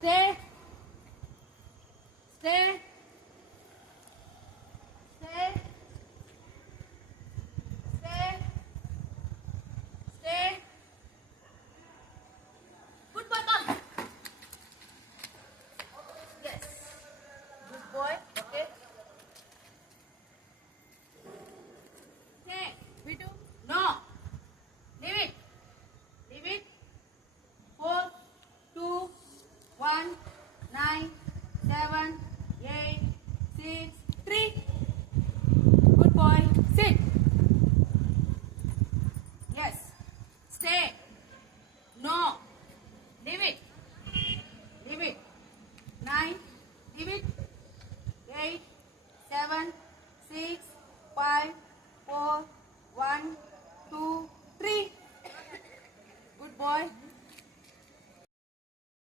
Stay. Stay. Stay. Stay. Stay. Good boy, come. Yes. Good boy. Okay. Okay. Vitu. No. Leave it. Leave it. 4, 2, 1, 9, 7, 8, 6, 3.